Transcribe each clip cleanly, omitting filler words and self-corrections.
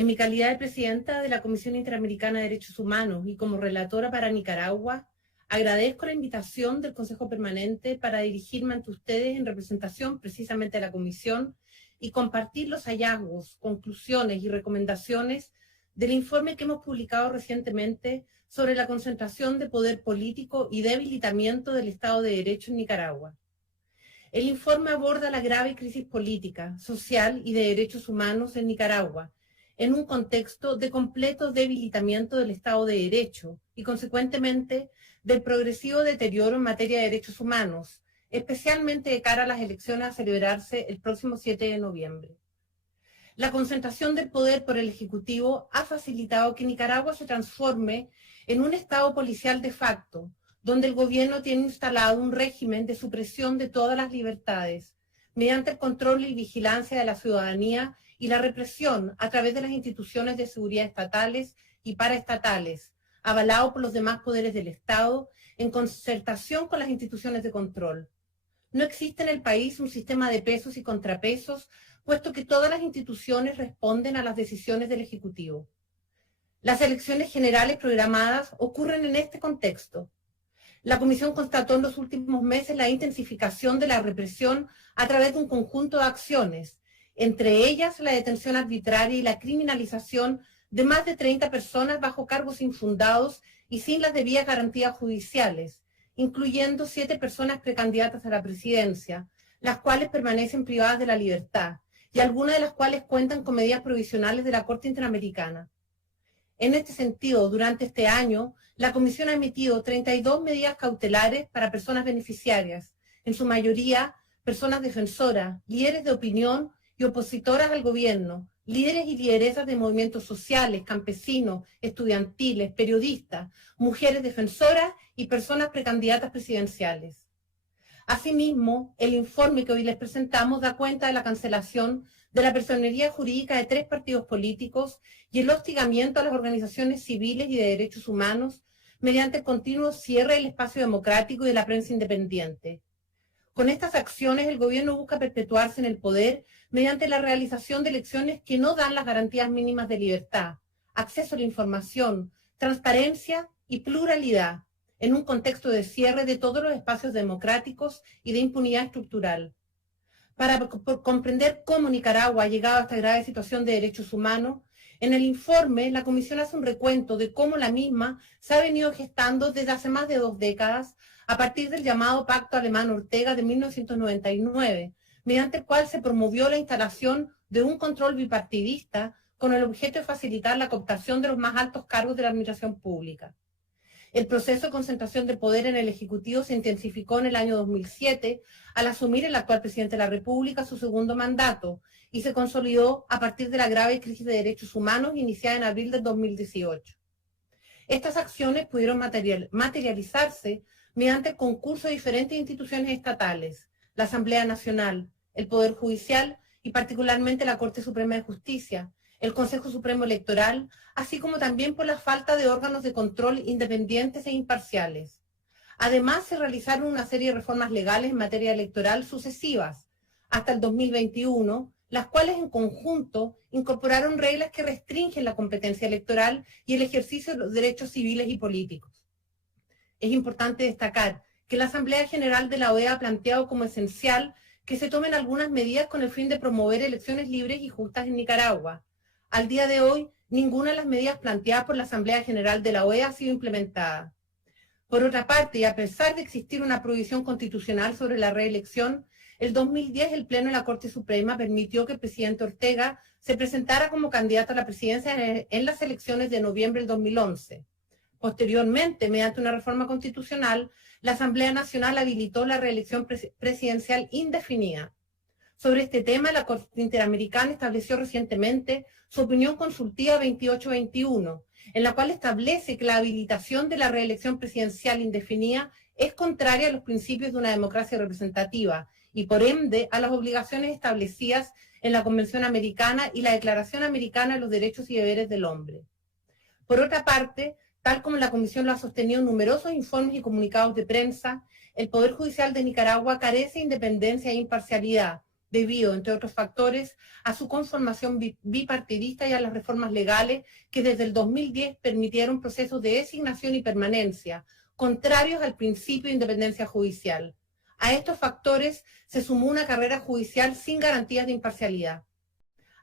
En mi calidad de presidenta de la Comisión Interamericana de Derechos Humanos y como relatora para Nicaragua, agradezco la invitación del Consejo Permanente para dirigirme ante ustedes en representación precisamente de la Comisión y compartir los hallazgos, conclusiones y recomendaciones del informe que hemos publicado recientemente sobre la concentración de poder político y debilitamiento del Estado de Derecho en Nicaragua. El informe aborda la grave crisis política, social y de derechos humanos en Nicaragua, en un contexto de completo debilitamiento del Estado de Derecho y, consecuentemente, del progresivo deterioro en materia de derechos humanos, especialmente de cara a las elecciones a celebrarse el próximo 7 de noviembre. La concentración del poder por el Ejecutivo ha facilitado que Nicaragua se transforme en un Estado policial de facto, donde el gobierno tiene instalado un régimen de supresión de todas las libertades, mediante el control y vigilancia de la ciudadanía y la represión a través de las instituciones de seguridad estatales y paraestatales, avalado por los demás poderes del Estado, en concertación con las instituciones de control. No existe en el país un sistema de pesos y contrapesos, puesto que todas las instituciones responden a las decisiones del Ejecutivo. Las elecciones generales programadas ocurren en este contexto. La Comisión constató en los últimos meses la intensificación de la represión a través de un conjunto de acciones, entre ellas la detención arbitraria y la criminalización de más de 30 personas bajo cargos infundados y sin las debidas garantías judiciales, incluyendo 7 personas precandidatas a la presidencia, las cuales permanecen privadas de la libertad, y algunas de las cuales cuentan con medidas provisionales de la Corte Interamericana. En este sentido, durante este año, la Comisión ha emitido 32 medidas cautelares para personas beneficiarias, en su mayoría personas defensoras, líderes de opinión y opositoras al gobierno, líderes y lideresas de movimientos sociales, campesinos, estudiantiles, periodistas, mujeres defensoras y personas precandidatas presidenciales. Asimismo, el informe que hoy les presentamos da cuenta de la cancelación de la personería jurídica de 3 partidos políticos y el hostigamiento a las organizaciones civiles y de derechos humanos mediante el continuo cierre del espacio democrático y de la prensa independiente. Con estas acciones, el gobierno busca perpetuarse en el poder mediante la realización de elecciones que no dan las garantías mínimas de libertad, acceso a la información, transparencia y pluralidad, en un contexto de cierre de todos los espacios democráticos y de impunidad estructural. Para comprender cómo Nicaragua ha llegado a esta grave situación de derechos humanos, en el informe la Comisión hace un recuento de cómo la misma se ha venido gestando desde hace más de 2 décadas a partir del llamado Pacto Alemán-Ortega de 1999, mediante el cual se promovió la instalación de un control bipartidista con el objeto de facilitar la cooptación de los más altos cargos de la administración pública. El proceso de concentración de poder en el Ejecutivo se intensificó en el año 2007 al asumir el actual presidente de la República su segundo mandato y se consolidó a partir de la grave crisis de derechos humanos iniciada en abril del 2018. Estas acciones pudieron materializarse mediante el concurso de diferentes instituciones estatales, la Asamblea Nacional, el Poder Judicial y particularmente la Corte Suprema de Justicia, el Consejo Supremo Electoral, así como también por la falta de órganos de control independientes e imparciales. Además, se realizaron una serie de reformas legales en materia electoral sucesivas, hasta el 2021, las cuales en conjunto incorporaron reglas que restringen la competencia electoral y el ejercicio de los derechos civiles y políticos. Es importante destacar que la Asamblea General de la OEA ha planteado como esencial que se tomen algunas medidas con el fin de promover elecciones libres y justas en Nicaragua. Al día de hoy, ninguna de las medidas planteadas por la Asamblea General de la OEA ha sido implementada. Por otra parte, y a pesar de existir una prohibición constitucional sobre la reelección, el 2010 el Pleno de la Corte Suprema permitió que el presidente Ortega se presentara como candidato a la presidencia en las elecciones de noviembre del 2011. Posteriormente, mediante una reforma constitucional, la Asamblea Nacional habilitó la reelección presidencial indefinida. Sobre este tema, la Corte Interamericana estableció recientemente su opinión consultiva 2821, en la cual establece que la habilitación de la reelección presidencial indefinida es contraria a los principios de una democracia representativa y, por ende, a las obligaciones establecidas en la Convención Americana y la Declaración Americana de los Derechos y Deberes del Hombre. Por otra parte, tal como la Comisión lo ha sostenido en numerosos informes y comunicados de prensa, el Poder Judicial de Nicaragua carece de independencia e imparcialidad, debido, entre otros factores, a su conformación bipartidista y a las reformas legales que desde el 2010 permitieron procesos de designación y permanencia, contrarios al principio de independencia judicial. A estos factores se sumó una carrera judicial sin garantías de imparcialidad.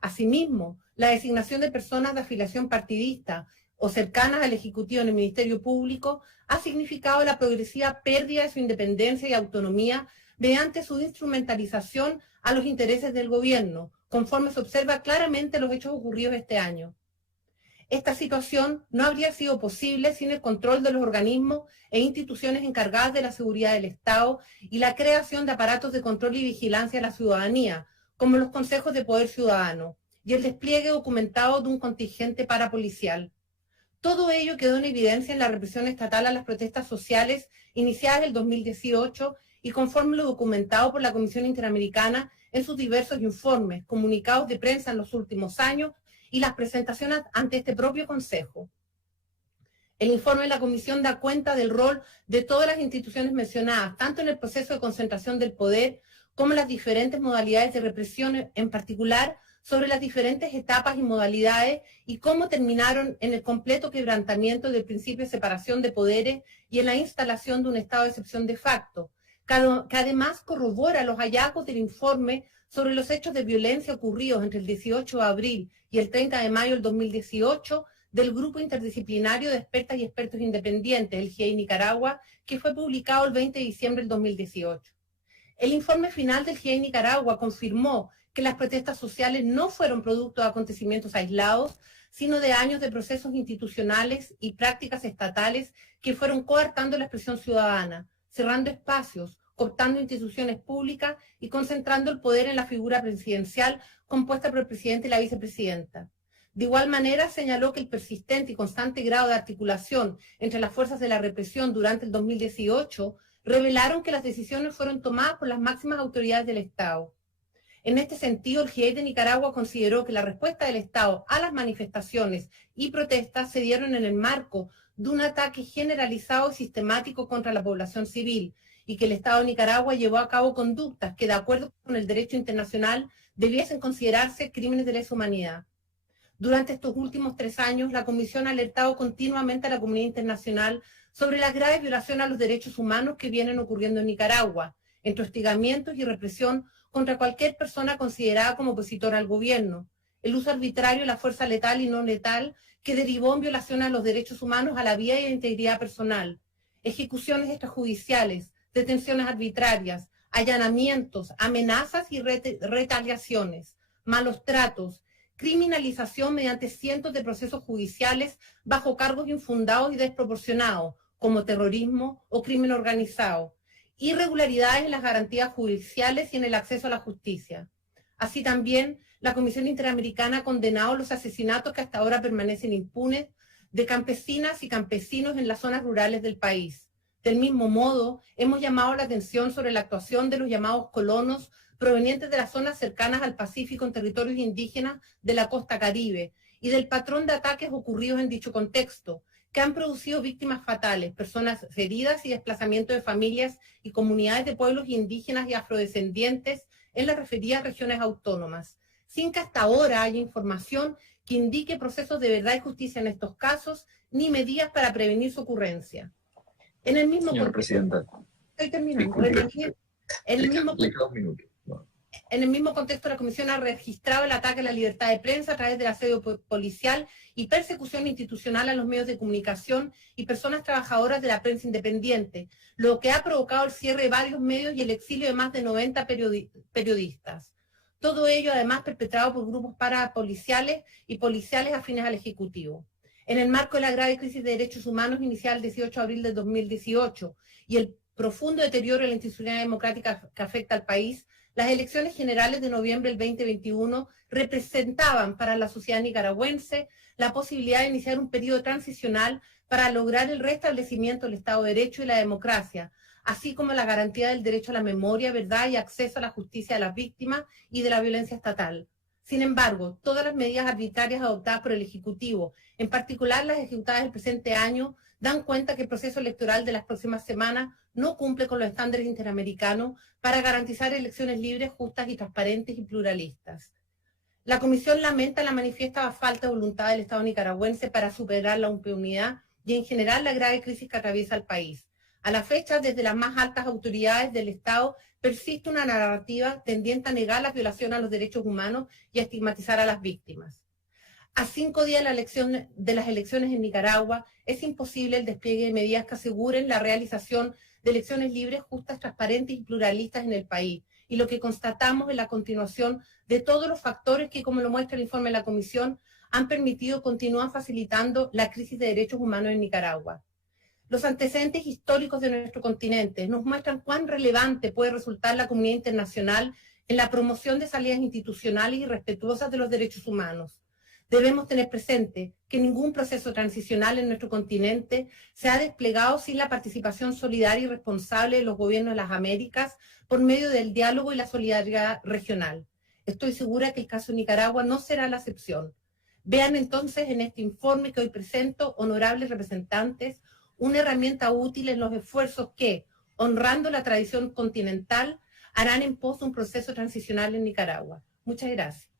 Asimismo, la designación de personas de afiliación partidista o cercanas al Ejecutivo en el Ministerio Público ha significado la progresiva pérdida de su independencia y autonomía mediante su instrumentalización a los intereses del gobierno, conforme se observa claramente en los hechos ocurridos este año. Esta situación no habría sido posible sin el control de los organismos e instituciones encargadas de la seguridad del Estado y la creación de aparatos de control y vigilancia a la ciudadanía, como los consejos de poder ciudadano, y el despliegue documentado de un contingente parapolicial. Todo ello quedó en evidencia en la represión estatal a las protestas sociales iniciadas en el 2018 y conforme lo documentado por la Comisión Interamericana en sus diversos informes, comunicados de prensa en los últimos años y las presentaciones ante este propio Consejo. El informe de la Comisión da cuenta del rol de todas las instituciones mencionadas, tanto en el proceso de concentración del poder como en las diferentes modalidades de represión, en particular sobre las diferentes etapas y modalidades y cómo terminaron en el completo quebrantamiento del principio de separación de poderes y en la instalación de un estado de excepción de facto, que además corrobora los hallazgos del informe sobre los hechos de violencia ocurridos entre el 18 de abril y el 30 de mayo del 2018 del Grupo Interdisciplinario de Expertas y Expertos Independientes, el GIEI Nicaragua, que fue publicado el 20 de diciembre del 2018. El informe final del GIEI Nicaragua confirmó que las protestas sociales no fueron producto de acontecimientos aislados, sino de años de procesos institucionales y prácticas estatales que fueron coartando la expresión ciudadana, cerrando espacios, cooptando instituciones públicas y concentrando el poder en la figura presidencial compuesta por el presidente y la vicepresidenta. De igual manera, señaló que el persistente y constante grado de articulación entre las fuerzas de la represión durante el 2018 revelaron que las decisiones fueron tomadas por las máximas autoridades del Estado. En este sentido, el GIEI de Nicaragua consideró que la respuesta del Estado a las manifestaciones y protestas se dieron en el marco de un ataque generalizado y sistemático contra la población civil, y que el Estado de Nicaragua llevó a cabo conductas que, de acuerdo con el derecho internacional, debiesen considerarse crímenes de lesa humanidad. Durante estos últimos 3 años, la Comisión ha alertado continuamente a la comunidad internacional sobre las graves violaciones a los derechos humanos que vienen ocurriendo en Nicaragua, entre hostigamientos y represión contra cualquier persona considerada como opositora al gobierno, el uso arbitrario de la fuerza letal y no letal que derivó en violaciones a los derechos humanos a la vida y a la integridad personal, ejecuciones extrajudiciales, detenciones arbitrarias, allanamientos, amenazas y retaliaciones, malos tratos, criminalización mediante cientos de procesos judiciales bajo cargos infundados y desproporcionados, como terrorismo o crimen organizado, irregularidades en las garantías judiciales y en el acceso a la justicia. Así también, la Comisión Interamericana ha condenado los asesinatos que hasta ahora permanecen impunes de campesinas y campesinos en las zonas rurales del país. Del mismo modo, hemos llamado la atención sobre la actuación de los llamados colonos provenientes de las zonas cercanas al Pacífico en territorios indígenas de la costa Caribe y del patrón de ataques ocurridos en dicho contexto, que han producido víctimas fatales, personas heridas y desplazamiento de familias y comunidades de pueblos indígenas y afrodescendientes en las referidas regiones autónomas, sin que hasta ahora haya información que indique procesos de verdad y justicia en estos casos, ni medidas para prevenir su ocurrencia. En el mismo Señora Presidenta. Estoy terminando. En el mismo contexto, la Comisión ha registrado el ataque a la libertad de prensa a través del asedio policial y persecución institucional a los medios de comunicación y personas trabajadoras de la prensa independiente, lo que ha provocado el cierre de varios medios y el exilio de más de 90 periodistas. Todo ello, además, perpetrado por grupos parapoliciales y policiales afines al Ejecutivo. En el marco de la grave crisis de derechos humanos inicial el 18 de abril de 2018 y el profundo deterioro de la institucionalidad democrática que afecta al país, las elecciones generales de noviembre del 2021 representaban para la sociedad nicaragüense la posibilidad de iniciar un periodo transicional para lograr el restablecimiento del Estado de Derecho y la democracia, así como la garantía del derecho a la memoria, verdad y acceso a la justicia de las víctimas y de la violencia estatal. Sin embargo, todas las medidas arbitrarias adoptadas por el Ejecutivo, en particular las ejecutadas el presente año, dan cuenta que el proceso electoral de las próximas semanas no cumple con los estándares interamericanos para garantizar elecciones libres, justas y transparentes y pluralistas. La Comisión lamenta la manifiesta falta de voluntad del Estado nicaragüense para superar la impunidad y en general la grave crisis que atraviesa el país. A la fecha, desde las más altas autoridades del Estado, persiste una narrativa tendiente a negar la violación a los derechos humanos y a estigmatizar a las víctimas. A 5 días de las elecciones en Nicaragua, es imposible el despliegue de medidas que aseguren la realización de elecciones libres, justas, transparentes y pluralistas en el país. Y lo que constatamos es la continuación de todos los factores que, como lo muestra el informe de la Comisión, han permitido continuar facilitando la crisis de derechos humanos en Nicaragua. Los antecedentes históricos de nuestro continente nos muestran cuán relevante puede resultar la comunidad internacional en la promoción de salidas institucionales y respetuosas de los derechos humanos. Debemos tener presente que ningún proceso transicional en nuestro continente se ha desplegado sin la participación solidaria y responsable de los gobiernos de las Américas por medio del diálogo y la solidaridad regional. Estoy segura que el caso de Nicaragua no será la excepción. Vean entonces en este informe que hoy presento, honorables representantes, una herramienta útil en los esfuerzos que, honrando la tradición continental, harán en pos de un proceso transicional en Nicaragua. Muchas gracias.